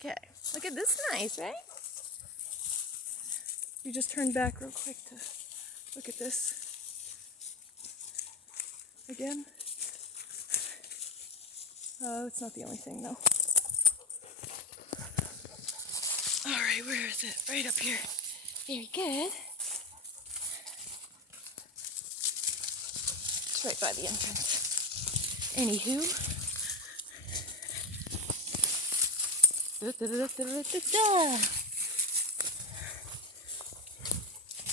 Okay, look at this, nice, right? You just turn back real quick to look at this again. Oh, it's not the only thing though. All right, where is it? Right up here. Very good. It's right by the entrance. Anywho.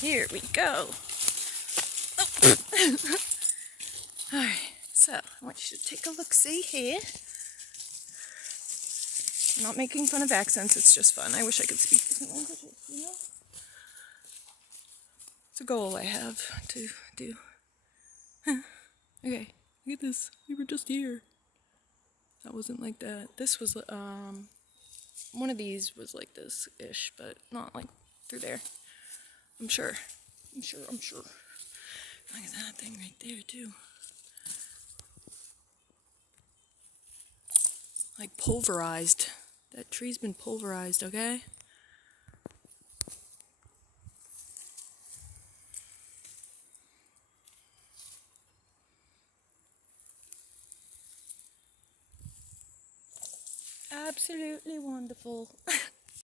Here we go. Oh. Alright, so I want you to take a look-see here. I'm not making fun of accents, it's just fun. I wish I could speak different languages, you know? It's a goal I have to do. Okay, look at this. We were just here. That wasn't like that. This was, one of these was like this-ish, but not like through there. I'm sure. Look at that thing right there, too. Like pulverized. That tree's been pulverized, okay? Absolutely wonderful.